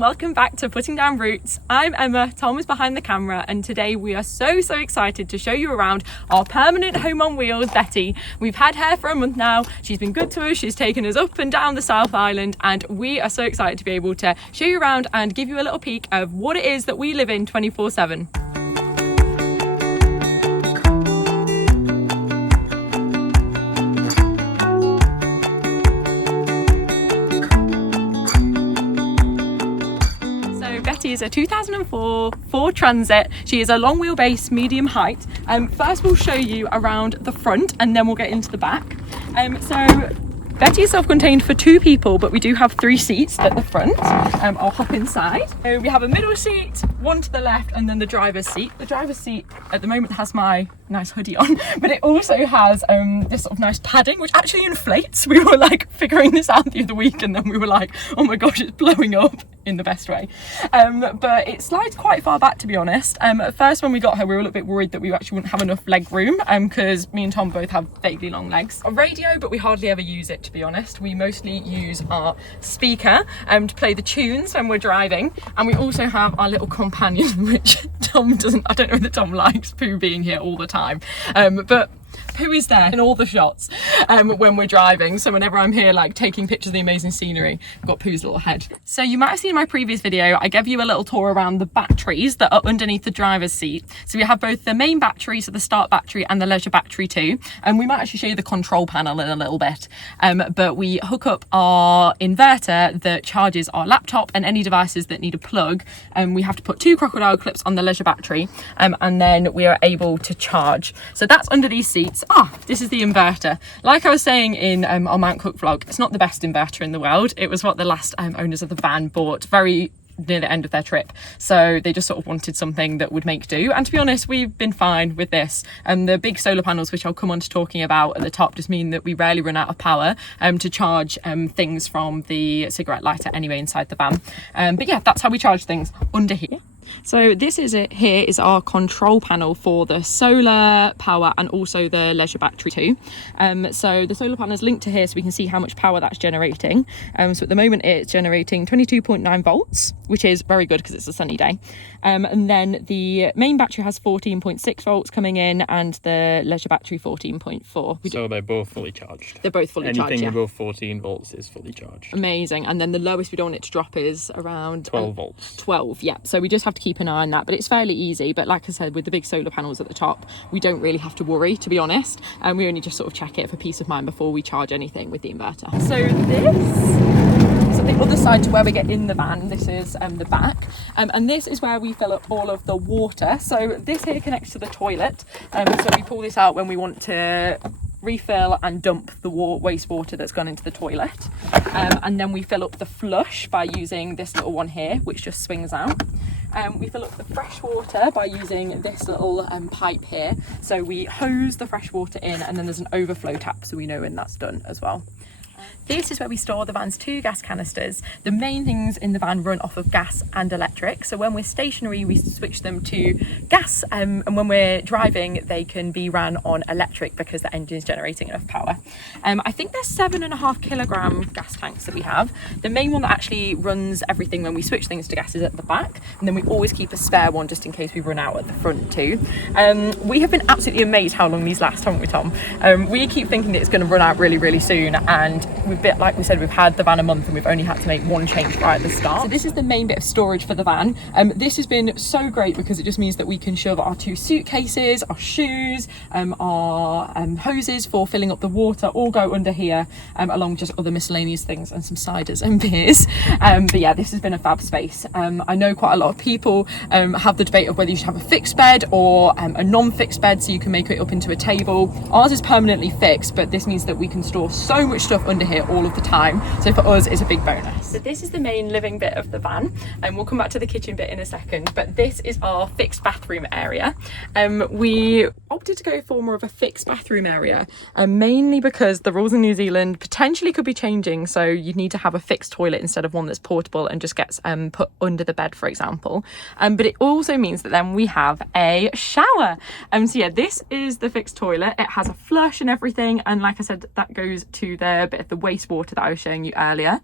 and welcome back to Putting Down Roots. I'm Emma, Tom is behind the camera, and today we are so excited to show you around our permanent home on wheels, Betty. We've had her for a month now. She's been good to us, she's taken us up and down the South Island, and we are so excited to be able to show you around and give you a little peek of what it is that we live in 24/7. Betty is a 2004 Ford Transit. She is a long wheelbase, medium height. First we'll show you around the front and then we'll get into the back. So Betty is self-contained for 2 people, but we do have 3 seats at the front. I'll hop inside. We have a middle seat, one to the left, and then the driver's seat. The driver's seat at the moment has my nice hoodie on, but it also has this sort of nice padding, which actually inflates. We were like figuring this out the other week, and then we were like, oh my gosh, it's blowing up in the best way. But it slides quite far back, to be honest. At first when we got her, we were a little bit worried that we actually wouldn't have enough leg room, because me and Tom both have vaguely long legs. A radio, but we hardly ever use it, to be honest. We mostly use our speaker to play the tunes when we're driving, and we also have our little companion, which Tom doesn't, I don't know that Tom likes Pooh being here all the time, but Pooh is there in all the shots when we're driving. So whenever I'm here like taking pictures of the amazing scenery, I've got Pooh's little head. So you might have seen in my previous video, I gave you a little tour around the batteries that are underneath the driver's seat. So we have both the main battery, so the start battery, and the leisure battery too. And we might actually show you the control panel in a little bit. But we hook up our inverter that charges our laptop and any devices that need a plug. And we have to put 2 crocodile clips on the leisure battery, and then we are able to charge. So that's under these seats. This is the inverter. Like I was saying in our Mount Cook vlog, it's not the best inverter in the world. It was what the last owners of the van bought very near the end of their trip, so they just sort of wanted something that would make do, and to be honest, we've been fine with this. And the big solar panels, which I'll come on to talking about at the top, just mean that we rarely run out of power to charge things from the cigarette lighter anyway inside the van. But yeah, that's how we charge things under here. So this is it. Here is our control panel for the solar power and also the leisure battery too. So the solar panel is linked to here, so we can see how much power that's generating. So at the moment it's generating 22.9 volts, which is very good because it's a sunny day. And then the main battery has 14.6 volts coming in, and the leisure battery 14.4. So they're both fully charged. They're both fully charged. Anything above 14 volts is fully charged. Amazing. And then the lowest we don't want it to drop is around 12 volts. 12, yeah. So we just have to keep an eye on that, but it's fairly easy. But like I said, with the big solar panels at the top, we don't really have to worry, to be honest. And we only just sort of check it for peace of mind before we charge anything with the inverter. So the other side to where we get in the van, this is the back, and this is where we fill up all of the water. So this here connects to the toilet, so we pull this out when we want to refill and dump the wastewater that's gone into the toilet, and then we fill up the flush by using this little one here, which just swings out. We fill up the fresh water by using this little pipe here. So we hose the fresh water in, and then there's an overflow tap, so we know when that's done as well. This is where we store the van's 2 gas canisters. The main things in the van run off of gas and electric. So when we're stationary, we switch them to gas, and when we're driving, they can be ran on electric because the engine is generating enough power. I think there's 7.5 kilogram gas tanks that we have. The main one that actually runs everything when we switch things to gas is at the back, and then we always keep a spare one just in case we run out at the front too. We have been absolutely amazed how long these last, haven't we, Tom? We keep thinking that it's going to run out really soon, and like we said, we've had the van a month and we've only had to make 1 change right at the start. So this is the main bit of storage for the van. This has been so great because it just means that we can shove our 2 suitcases, our shoes, our hoses for filling up the water, all go under here, along with just other miscellaneous things and some ciders and beers. But yeah, this has been a fab space. I know quite a lot of people have the debate of whether you should have a fixed bed or a non-fixed bed, so you can make it up into a table. Ours is permanently fixed, but this means that we can store so much stuff under here all of the time, so for us it's a big bonus. So this is the main living bit of the van, and we'll come back to the kitchen bit in a second, but this is our fixed bathroom area. We opted to go for more of a fixed bathroom area, mainly because the rules in New Zealand potentially could be changing, so you'd need to have a fixed toilet instead of one that's portable and just gets put under the bed, for example. But it also means that then we have a shower. So yeah, this is the fixed toilet. It has a flush and everything, and like I said, that goes to the bit of the wastewater that I was showing you earlier.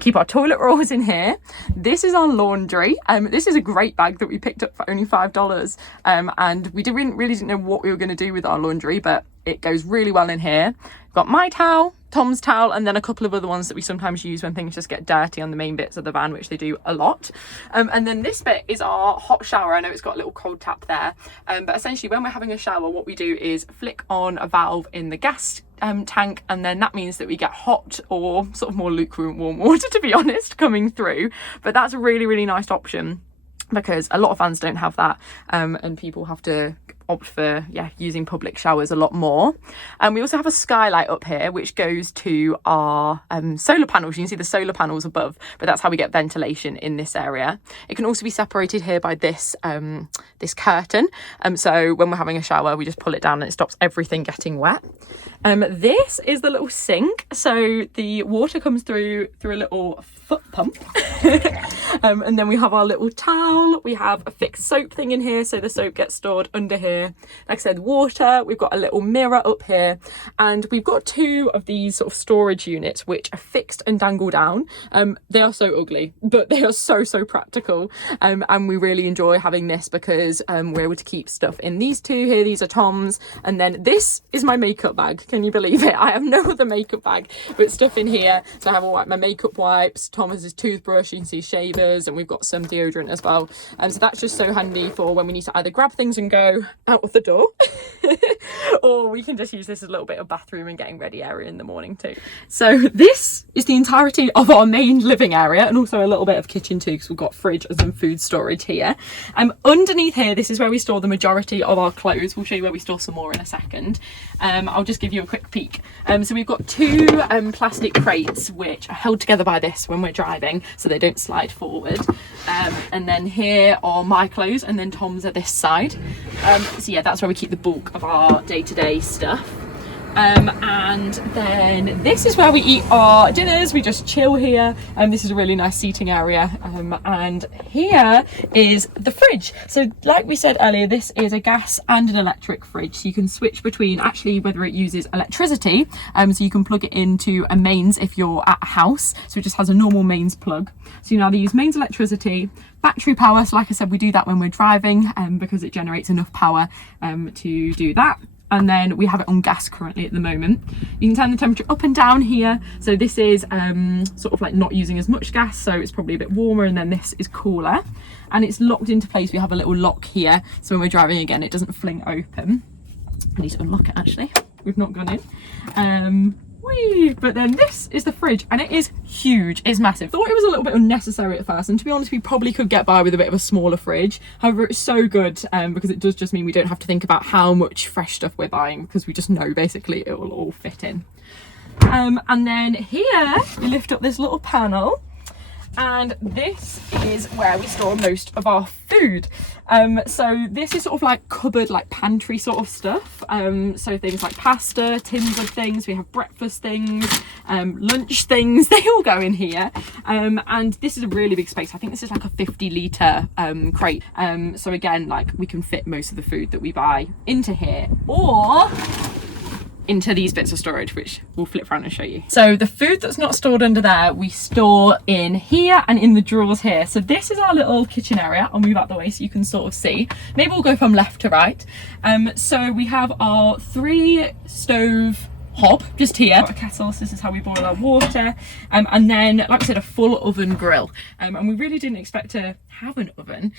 Keep our toilet rolls in here. This is our laundry. This is a great bag that we picked up for only $5, and we really didn't know what we were going to do with our laundry, but it goes really well in here. Got my towel, Tom's towel, and then a couple of other ones that we sometimes use when things just get dirty on the main bits of the van, which they do a lot. And then this bit is our hot shower. I know it's got a little cold tap there, but essentially when we're having a shower, what we do is flick on a valve in the gas tank, and then that means that we get hot or sort of more lukewarm warm water, to be honest, coming through. But that's a really nice option, because a lot of vans don't have that, and people have to opt for using public showers a lot more. And we also have a skylight up here which goes to our solar panels. You can see the solar panels above, but that's how we get ventilation in this area. It can also be separated here by this this curtain, so when we're having a shower we just pull it down and it stops everything getting wet. This is the little sink, so the water comes through a little foot pump. And then we have our little towel, we have a fixed soap thing in here, so the soap gets stored under here. Like I said, water, we've got a little mirror up here, and we've got 2 of these sort of storage units which are fixed and dangle down. They are so ugly, but they are so practical, and we really enjoy having this because we're able to keep stuff in these 2 here. These are Tom's, and then this is my makeup bag. Can you believe it? I have no other makeup bag, but stuff in here. So I have all my makeup wipes, Tom has his toothbrush, you can see shavers, and we've got some deodorant as well. So that's just so handy for when we need to either grab things and go out of the door or we can just use this as a little bit of bathroom and getting ready area in the morning too. So this is the entirety of our main living area, and also a little bit of kitchen too, because we've got fridge and some food storage here. Underneath here, this is where we store the majority of our clothes. We'll show you where we store some more in a second. I'll just give you a quick peek. So we've got 2 plastic crates which are held together by this when we're driving, so they don't slide forward. And then here are my clothes, and then Tom's at this side. So yeah, that's where we keep the bulk of our day-to-day stuff. And then this is where we eat our dinners. We just chill here, and this is a really nice seating area. And here is the fridge. So like we said earlier, this is a gas and an electric fridge, so you can switch between actually whether it uses electricity, so you can plug it into a mains if you're at a house, so it just has a normal mains plug. So you can either use mains electricity, battery power, so like I said, we do that when we're driving, because it generates enough power to do that. And then we have it on gas currently at the moment. You can turn the temperature up and down here. So this is sort of like not using as much gas, so it's probably a bit warmer, and then this is cooler. And it's locked into place. We have a little lock here, so when we're driving again, it doesn't fling open. I need to unlock it actually. We've not gone in. But then this is the fridge, and it is huge, it's massive. Thought it was a little bit unnecessary at first, and to be honest we probably could get by with a bit of a smaller fridge. However, it's so good because it does just mean we don't have to think about how much fresh stuff we're buying, because we just know basically it will all fit in. And then here we lift up this little panel, and this is where we store most of our food. So this is sort of like cupboard, like pantry sort of stuff. So things like pasta, tins of things, we have breakfast things, lunch things, they all go in here. And this is a really big space. I think this is like a 50-litre crate. So again, like we can fit most of the food that we buy into here, or into these bits of storage, which we'll flip around and show you. So the food that's not stored under there, we store in here and in the drawers here. So this is our little kitchen area. I'll move out the way so you can sort of see. Maybe we'll go from left to right. So we have our 3 stove hob just here, a kettle, so this is how we boil our water, and then like I said, a full oven grill. And we really didn't expect to have an oven,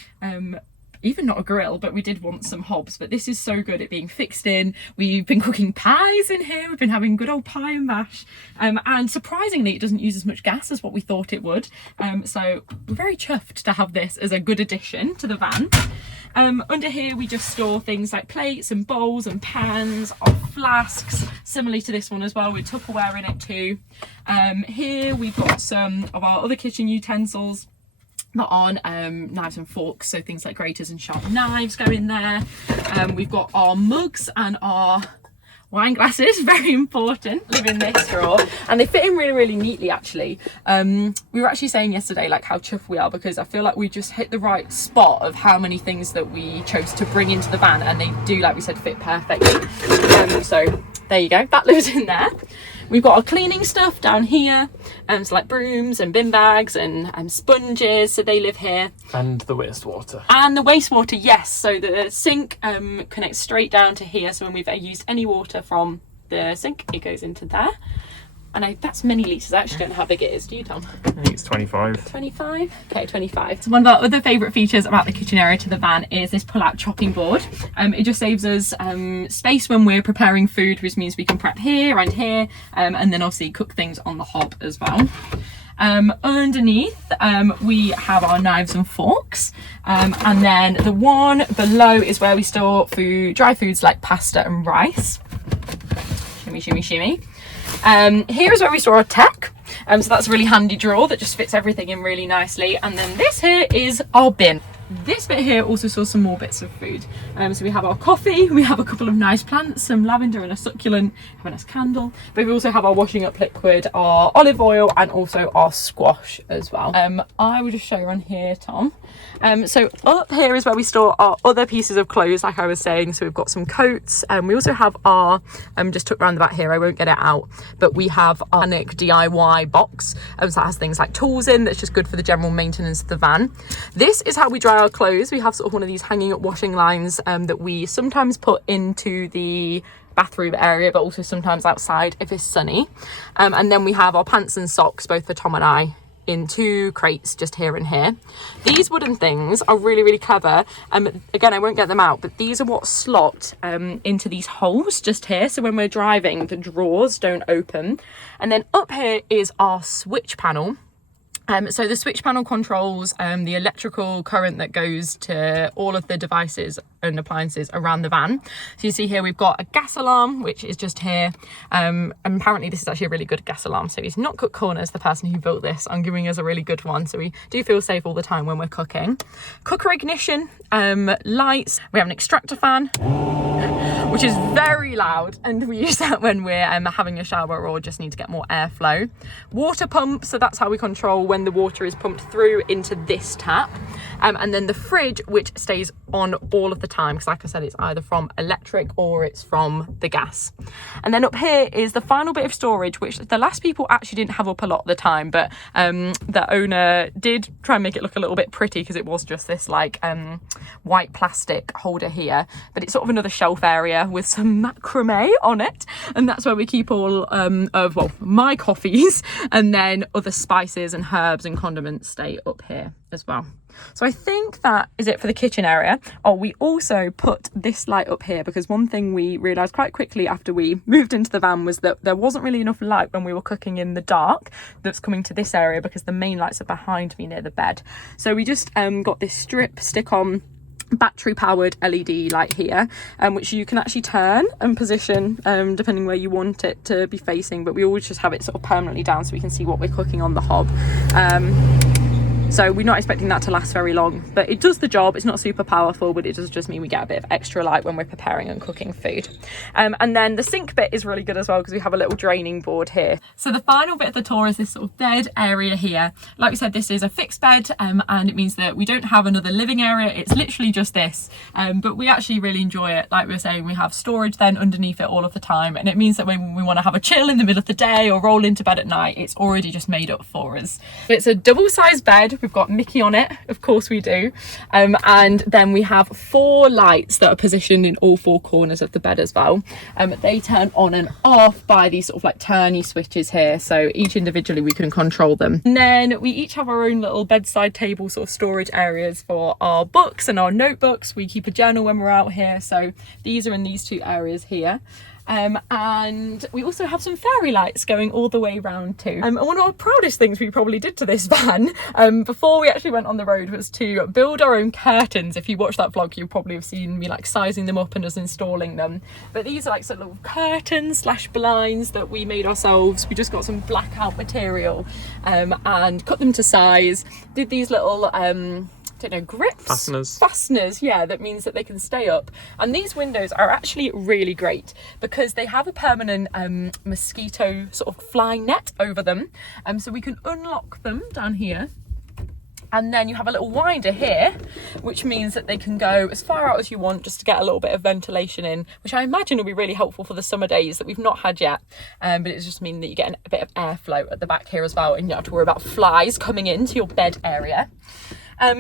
even not a grill, but we did want some hobs. But this is so good at being fixed in. We've been cooking pies in here, we've been having good old pie and mash, and surprisingly it doesn't use as much gas as what we thought it would. So we're very chuffed to have this as a good addition to the van. Under here we just store things like plates and bowls and pans, our flasks, similarly to this one as well, with Tupperware in it too. Here we've got some of our other kitchen utensils that aren't knives and forks, so things like graters and sharp knives go in there. We've got our mugs and our wine glasses, very important, live in this drawer, and they fit in really neatly actually. We were actually saying yesterday like how chuffed we are, because I feel like we just hit the right spot of how many things that we chose to bring into the van, and they do, like we said, fit perfectly. So there you go, that lives in there. We've got our cleaning stuff down here, so like brooms and bin bags and sponges, so they live here. And the wastewater. And the wastewater, yes, so the sink connects straight down to here, so when we've used any water from the sink, it goes into there. And that's many litres. I actually don't know how big it is. Do you, Tom? I think it's 25. 25? Okay, 25. So one of our other favourite features about the kitchen area to the van is this pull-out chopping board. It just saves us space when we're preparing food, which means we can prep here and here, and then obviously cook things on the hob as well. Underneath we have our knives and forks, and then the one below is where we store dry foods like pasta and rice. Shimmy, shimmy, shimmy. Here is where we store our tech, so that's a really handy drawer that just fits everything in really nicely. And then this here is our bin. This bit here also stores some more bits of food. So we have our coffee, we have a couple of nice plants, some lavender and a succulent, have a nice candle, but we also have our washing up liquid, our olive oil, and also our squash as well. I will just show you on here, Tom. So up here is where we store our other pieces of clothes, like I was saying. So we've got some coats, we also have our, just tucked around the back here, I won't get it out, but we have our DIY box, so that has things like tools in, that's just good for the general maintenance of the van. This is how we dry our clothes. We have sort of one of these hanging up washing lines that we sometimes put into the bathroom area, but also sometimes outside if it's sunny. And then we have our pants and socks, both for Tom and I, in 2 crates just here and here. These wooden things are really, really clever. Again, I won't get them out, but these are what slot into these holes just here. So when we're driving, the drawers don't open. And then up here is our switch panel. So the switch panel controls the electrical current that goes to all of the devices and appliances around the van. So you see here we've got a gas alarm, which is just here. And apparently this is actually a really good gas alarm. So he's not cut corners, the person who built this, on giving us a really good one. So we do feel safe all the time when we're cooking. Cooker ignition, lights. We have an extractor fan, which is very loud, and we use that when we're having a shower or just need to get more airflow. Water pump, so that's how we control when the water is pumped through into this tap. And then the fridge, which stays on all of the time, because like I said, it's either from electric or it's from the gas. And then up here is the final bit of storage, which the last people actually didn't have up a lot of the time, but the owner did try and make it look a little bit pretty, because it was just this like white plastic holder here, but it's sort of another shelf area with some macrame on it, and that's where we keep all of, well, my coffees, and then other spices and herbs and condiments stay up here as well. So I think that is it for the kitchen area. Oh, we also put this light up here because one thing we realised quite quickly after we moved into the van was that there wasn't really enough light when we were cooking in the dark that's coming to this area, because the main lights are behind me near the bed. So we just got this strip stick-on battery powered LED light here, which you can actually turn and position depending where you want it to be facing, but we always just have it sort of permanently down so we can see what we're cooking on the hob. So we're not expecting that to last very long, but it does the job. It's not super powerful, but it does just mean we get a bit of extra light when we're preparing and cooking food. And then the sink bit is really good as well, because we have a little draining board here. So the final bit of the tour is this sort of bed area here. Like we said, this is a fixed bed, and it means that we don't have another living area. It's literally just this, but we actually really enjoy it. Like we were saying, we have storage then underneath it all of the time, and it means that when we want to have a chill in the middle of the day or roll into bed at night, it's already just made up for us. It's a double-sized bed. We've got Mickey on it, of course we do, and then we have 4 lights that are positioned in all 4 corners of the bed as well. They turn on and off by these sort of like turny switches here, so each individually we can control them. And then we each have our own little bedside table sort of storage areas for our books and our notebooks. We keep a journal when we're out here, so these are in these 2 areas here. And we also have some fairy lights going all the way around too. And one of our proudest things we probably did to this van before we actually went on the road was to build our own curtains. If you watch that vlog, you'll probably have seen me like sizing them up and us installing them. But these are like sort of little curtains / blinds that we made ourselves. We just got some blackout material and cut them to size. Did these little don't know, grips? Fasteners, yeah, that means that they can stay up. And these windows are actually really great because they have a permanent mosquito sort of fly net over them. So we can unlock them down here And then you have a little winder here, which means that they can go as far out as you want just to get a little bit of ventilation in, which I imagine will be really helpful for the summer days that we've not had yet. But it just means that you get a bit of airflow at the back here as well, and you don't have to worry about flies coming into your bed area.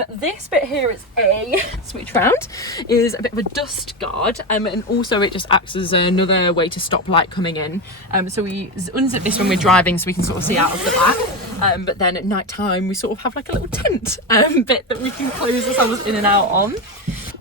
This bit here is a switch round, is a bit of a dust guard, and also it just acts as another way to stop light coming in. So we unzip this when we're driving so we can sort of see out of the back, but then at night time we sort of have like a little tent bit that we can close ourselves in and out on.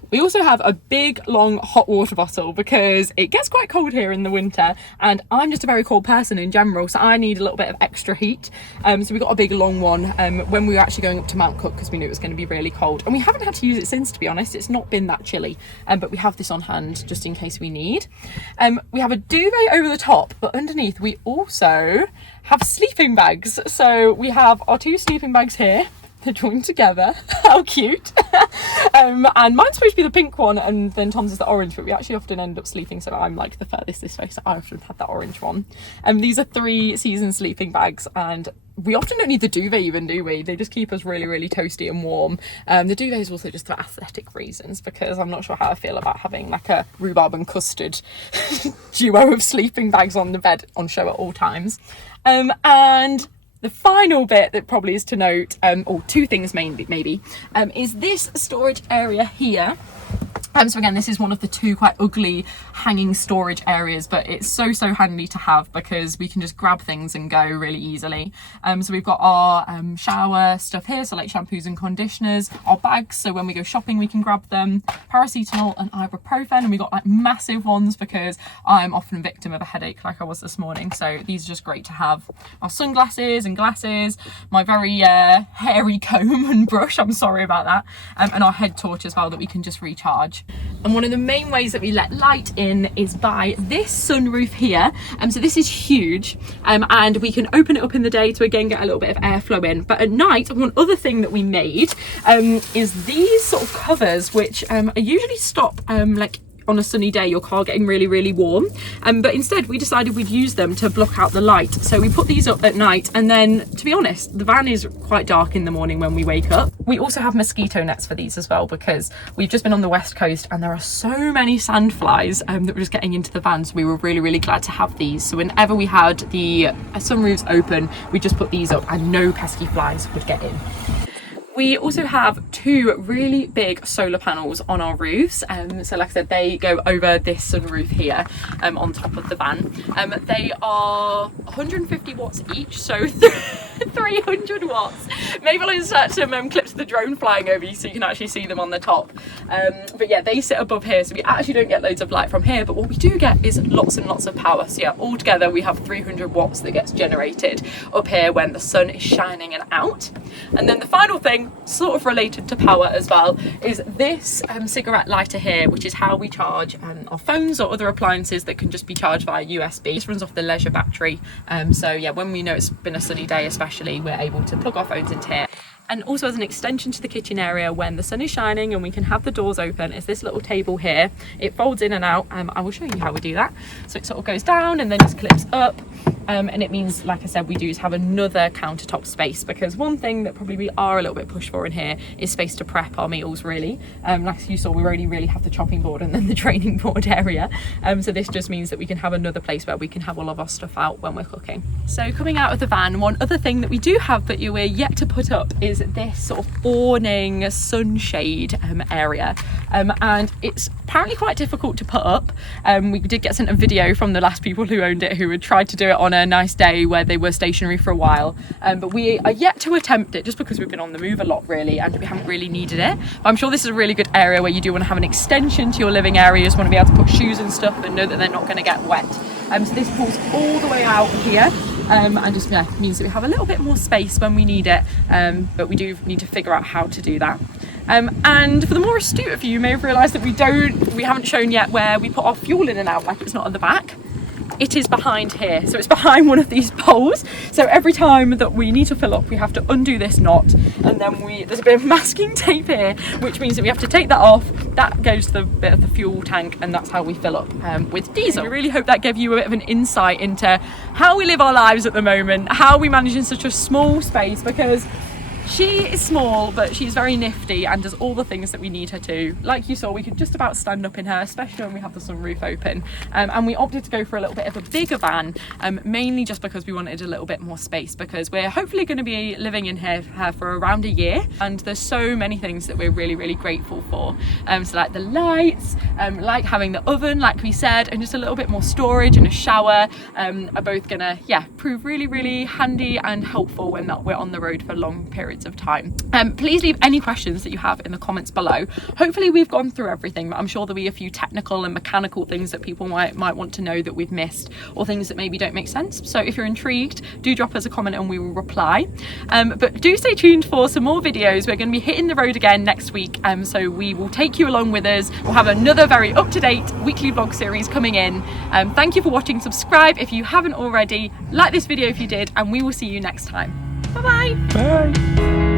We also have a big long hot water bottle because it gets quite cold here in the winter, and I'm just a very cold person in general, so I need a little bit of extra heat. So we got a big long one when we were actually going up to Mount Cook because we knew it was going to be really cold, and we haven't had to use it since, to be honest. It's not been that chilly, but we have this on hand just in case we need. We have a duvet over the top, but underneath we also have sleeping bags. So we have our 2 sleeping bags here. They're joined together. How cute. And mine's supposed to be the pink one, and then Tom's is the orange, but we actually often end up sleeping, so I'm like the furthest this way, so I often had that orange one. These are 3 season sleeping bags, and we often don't need the duvet even, do we? They just keep us really, really toasty and warm. The duvet is also just for aesthetic reasons, because I'm not sure how I feel about having like a rhubarb and custard duo of sleeping bags on the bed on show at all times. And the final bit that probably is to note, or 2 things maybe, is this storage area here. So again, this is one of the 2 quite ugly hanging storage areas, but it's so handy to have because we can just grab things and go really easily. So we've got our shower stuff here, so like shampoos and conditioners, our bags, so when we go shopping we can grab them, paracetamol and ibuprofen, and we got like massive ones because I'm often a victim of a headache like I was this morning, so these are just great to have. Our sunglasses and glasses, my very hairy comb and brush, I'm sorry about that, and our head torch as well that we can just recharge. And one of the main ways that we let light in is by this sunroof here. So this is huge, and we can open it up in the day to again get a little bit of airflow in. But at night, one other thing that we made is these sort of covers, which usually stop like on a sunny day your car getting really warm, but instead we decided we'd use them to block out the light. So we put these up at night, and then to be honest the van is quite dark in the morning when we wake up. We also have mosquito nets for these as well because we've just been on the west coast and there are so many sandflies that were just getting into the van, so we were really glad to have these. So whenever we had the sunroofs open we just put these up and no pesky flies would get in. We also have 2 really big solar panels on our roofs. So like I said, they go over this sunroof here on top of the van. They are 150 watts each, so 300 watts. Maybe I'll insert some clips of the drone flying over you so you can actually see them on the top. But yeah, they sit above here, so we actually don't get loads of light from here, but what we do get is lots and lots of power. So yeah, altogether we have 300 watts that gets generated up here when the sun is shining and out. And then the final thing, sort of related to power as well, is this cigarette lighter here, which is how we charge our phones or other appliances that can just be charged via USB. This runs off the leisure battery, so yeah, when we know it's been a sunny day especially, we're able to plug our phones into here. And also as an extension to the kitchen area when the sun is shining and we can have the doors open is this little table here. It folds in and out. I will show you how we do that. So it sort of goes down and then just clips up. And it means, like I said, we do have another countertop space, because one thing that probably we are a little bit pushed for in here is space to prep our meals really. Like you saw, we only really have the chopping board and then the draining board area. So this just means that we can have another place where we can have all of our stuff out when we're cooking. So coming out of the van, one other thing that we do have but we're yet to put up is this sort of awning sunshade area. And it's apparently quite difficult to put up. We did get sent a video from the last people who owned it who had tried to do it on a nice day where they were stationary for a while, but we are yet to attempt it just because we've been on the move a lot really and we haven't really needed it. But I'm sure this is a really good area where you do want to have an extension to your living area. You just want to be able to put shoes and stuff and know that they're not going to get wet. So this pulls all the way out here, and just means that we have a little bit more space when we need it, but we do need to figure out how to do that. And for the more astute of you, you may have realised that we haven't shown yet where we put our fuel in and out, like it's not on the back. It is behind here, so it's behind one of these poles. So every time that we need to fill up, we have to undo this knot, and then there's a bit of masking tape here, which means that we have to take that off. That goes to the bit of the fuel tank, and that's how we fill up with diesel. We really hope that gave you a bit of an insight into how we live our lives at the moment, how we manage in such a small space, because She is small, but she's very nifty and does all the things that we need her to. Like you saw, we could just about stand up in her, especially when we have the sunroof open. And we opted to go for a little bit of a bigger van, mainly just because we wanted a little bit more space, because we're hopefully going to be living in here for around a year. And there's so many things that we're really, really grateful for. So like the lights, like having the oven, like we said, and just a little bit more storage and a shower are both gonna, prove really, really handy and helpful when we're on the road for long periods of time. Please leave any questions that you have in the comments below. Hopefully we've gone through everything, but I'm sure there'll be a few technical and mechanical things that people might want to know that we've missed, or things that maybe don't make sense. So if you're intrigued, do drop us a comment and we will reply. But do stay tuned for some more videos. We're going to be hitting the road again next week, so we will take you along with us. We'll have another very up-to-date weekly vlog series coming in. Thank you for watching. Subscribe if you haven't already, like this video if you did, and we will see you next time. Bye bye. Bye.